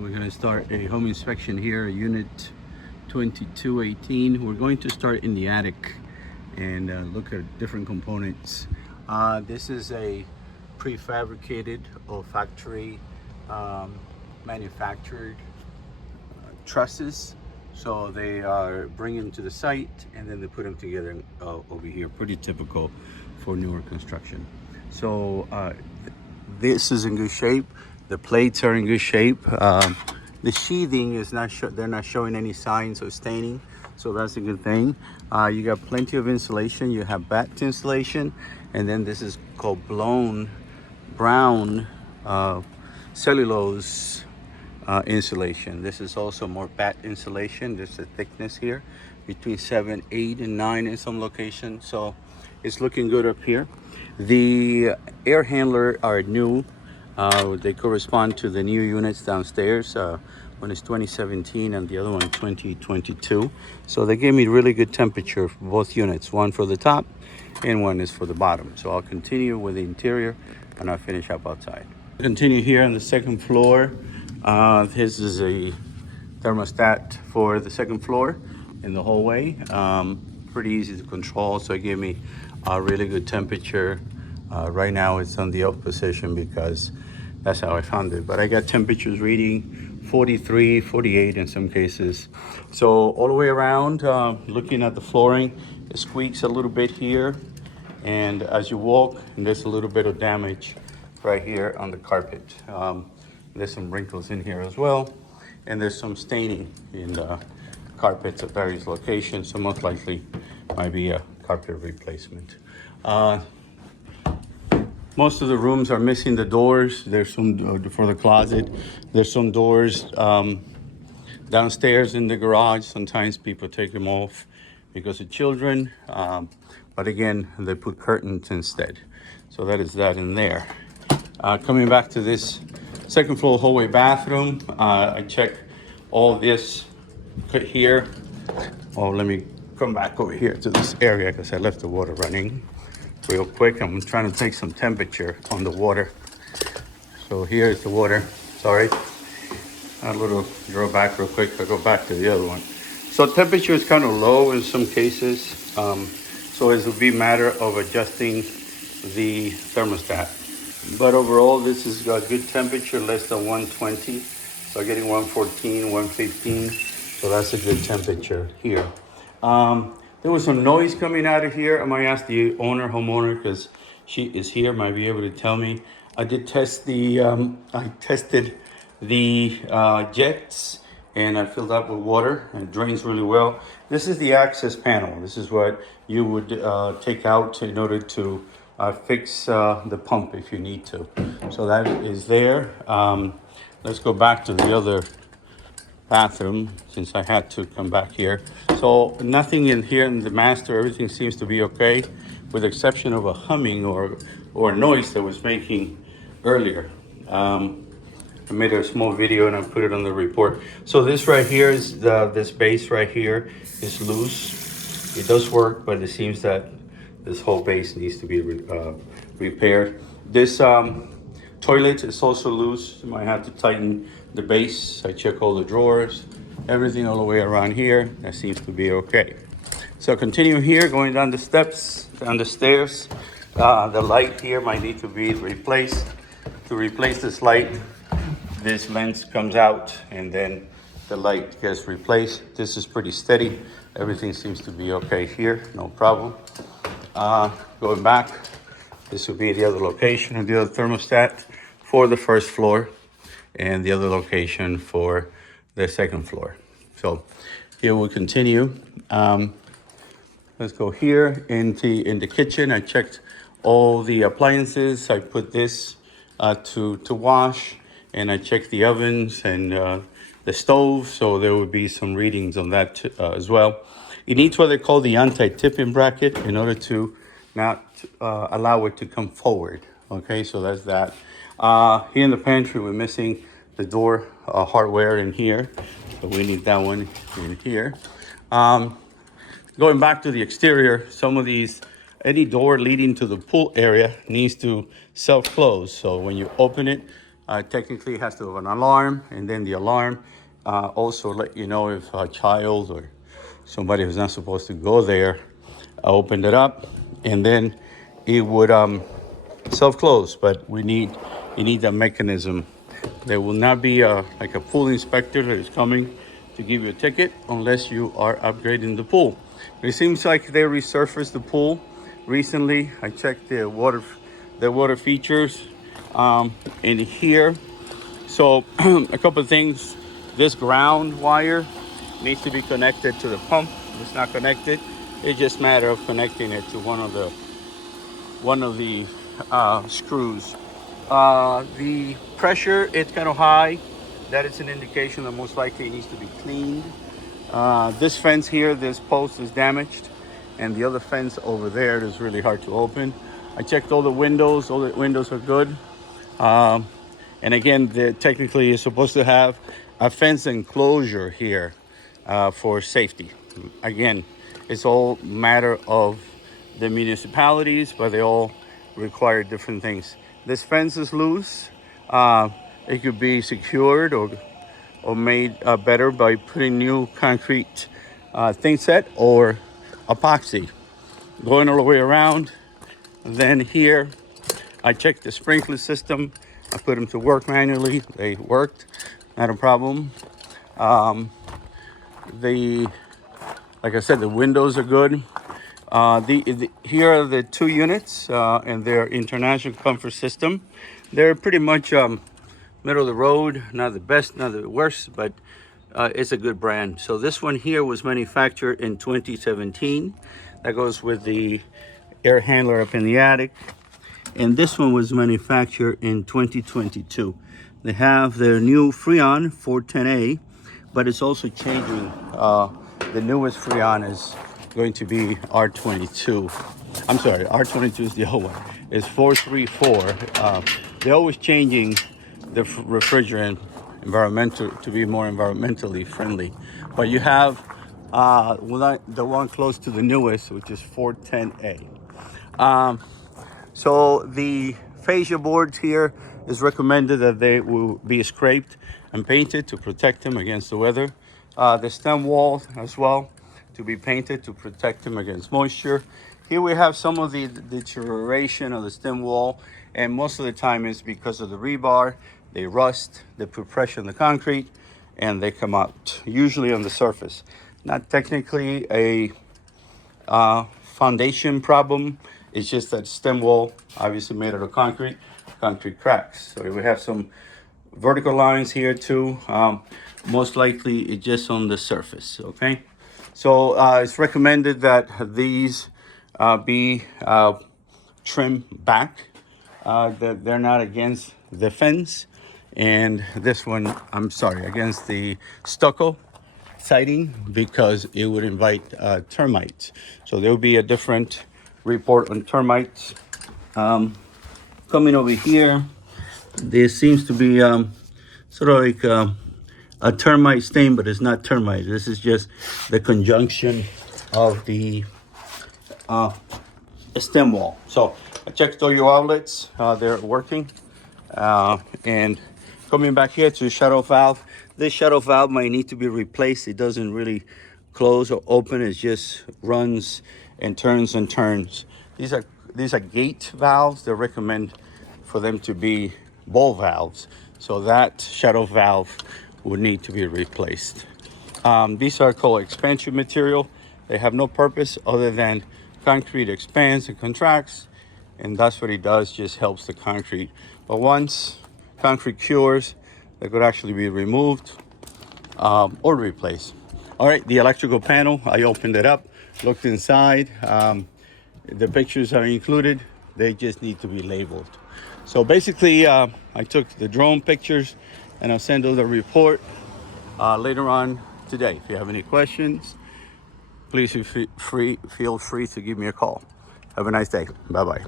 We're going to start a home inspection here, unit 2218. We're going to start in the attic and look at different components. This is a prefabricated or factory manufactured trusses. So they are bringing to the site and then they put them together over here. Pretty typical for newer construction. So this is in good shape. The plates are in good shape. The sheathing is not they're not showing any signs of staining, so that's a good thing. You got plenty of insulation. You have batt insulation, and then this is called blown brown cellulose insulation. This is also more batt insulation. There's a thickness here between 7, 8, and 9 in some locations, so it's looking good up here. The air handler are new. They correspond to the new units downstairs. One is 2017 and the other one 2022. So they gave me really good temperature for both units, one for the top and one is for the bottom. So I'll continue with the interior and I'll finish up outside. Continue here on the second floor. This is a thermostat for the second floor in the hallway. Pretty easy to control, so it gave me a really good temperature. Right now it's on the off position because that's how I found it. But I got temperatures reading 43, 48 in some cases. So all the way around, looking at the flooring, it squeaks a little bit here. And as you walk, there's a little bit of damage right here on the carpet. There's some wrinkles in here as well. And there's some staining in the carpets at various locations. So most likely might be a carpet replacement. Most of the rooms are missing the doors. There's some for the closet. There's some doors downstairs in the garage. Sometimes people take them off because of children. But again, they put curtains instead. So that is that in there. Coming back to this second floor hallway bathroom, I checked all this here. Oh, let me come back over here to this area because I left the water running. Real quick, I'm trying to take some temperature on the water. So here's the water. Sorry, a little draw back real quick. I'll go back to the other one. So temperature is kind of low in some cases. So it will be a matter of adjusting the thermostat. But overall, this has got good temperature, less than 120. So getting 114, 115. So that's a good temperature here. There was some noise coming out of here. I might ask the homeowner, because she is here, might be able to tell me. I did test I tested the jets and I filled up with water and it drains really well. This is the access panel. This is what you would take out in order to fix the pump if you need to. So that is there. Let's go back to the other bathroom since I had to come back here. So nothing in here in the master, everything seems to be okay, with the exception of a humming or a noise that was making earlier. I made a small video and I put it on the report. So this right here is this base right here is loose. It does work, but it seems that this whole base needs to be repaired. This toilet is also loose. You might have to tighten the base. I check all the drawers, everything all the way around here. That seems to be okay. So continue here, going down the steps, down the stairs. The light here might need to be replaced. To replace this light, this lens comes out and then the light gets replaced. This is pretty steady. Everything seems to be okay here, no problem. Going back, this will be the other location of the other thermostat for the first floor and the other location for the second floor. So here we'll continue. Let's go here in the kitchen. I checked all the appliances. I put this to wash, and I checked the ovens and the stove. So there would be some readings on that as well. It needs what they call the anti-tipping bracket in order to not allow it to come forward. Okay, so that's that. Here in the pantry, we're missing the door hardware in here. So we need that one in here. Going back to the exterior, some of these, any door leading to the pool area needs to self-close. So when you open it, Technically it has to have an alarm, and then the alarm also let you know if a child or somebody who's not supposed to go there opened it up, and then it would self-close. But you need that mechanism. There will not be like a pool inspector that is coming to give you a ticket unless you are upgrading the pool. But it seems like they resurfaced the pool recently. I checked the water features in here. So a couple of things. This ground wire needs to be connected to the pump. It's not connected. It's just a matter of connecting it to one of the screws. The pressure is kind of high. That is an indication that most likely it needs to be cleaned. This fence here, this post is damaged, and the other fence over there is really hard to open. I checked all the windows are good. And again, technically you're supposed to have a fence enclosure here for safety. Again, it's all matter of the municipalities, but they all require different things. This fence is loose. It could be secured or made better by putting new concrete thin set or epoxy. Going all the way around. Then here, I checked the sprinkler system. I put them to work manually. They worked, not a problem. Like I said, the windows are good. Here are the two units and their international comfort system. They're pretty much middle of the road, not the best, not the worst, but it's a good brand. So this one here was manufactured in 2017. That goes with the air handler up in the attic. And this one was manufactured in 2022. They have their new Freon 410A, but it's also changing. The newest Freon is going to be R22. I'm sorry, R22 is the old one. It's 434. They're always changing the refrigerant to be more environmentally friendly. But you have the one close to the newest, which is 410A. So the fascia boards here is recommended that they will be scraped and painted to protect them against the weather. The stem wall as well to be painted to protect them against moisture. Here we have some of the deterioration of the stem wall, and most of the time it's because of the rebar. They rust, they put pressure on the concrete, and they come out, usually on the surface. Not technically a foundation problem. It's just that stem wall, obviously made out of concrete cracks. So we have some vertical lines here too. Most likely it's just on the surface, okay? So it's recommended that these be trimmed back, that they're not against the fence. And this one, I'm sorry, against the stucco siding, because it would invite termites. So there will be a different report on termites. Coming over here, there seems to be sort of like a termite stain, but it's not termite. This is just the conjunction of the stem wall. So I checked all your outlets, they're working. And coming back here to the shut-off valve, this shut-off valve might need to be replaced. It doesn't really close or open. It just runs and turns and turns. These are gate valves. They recommend for them to be ball valves. So that shut-off valve would need to be replaced. These are called expansion material. They have no purpose other than concrete expands and contracts, and that's what it does, just helps the concrete. But once concrete cures, they could actually be removed or replaced. All right, the electrical panel, I opened it up, looked inside. The pictures are included. They just need to be labeled. So basically, I took the drone pictures and I'll send you the report later on today. If you have any questions, please feel free to give me a call. Have a nice day. Bye-bye.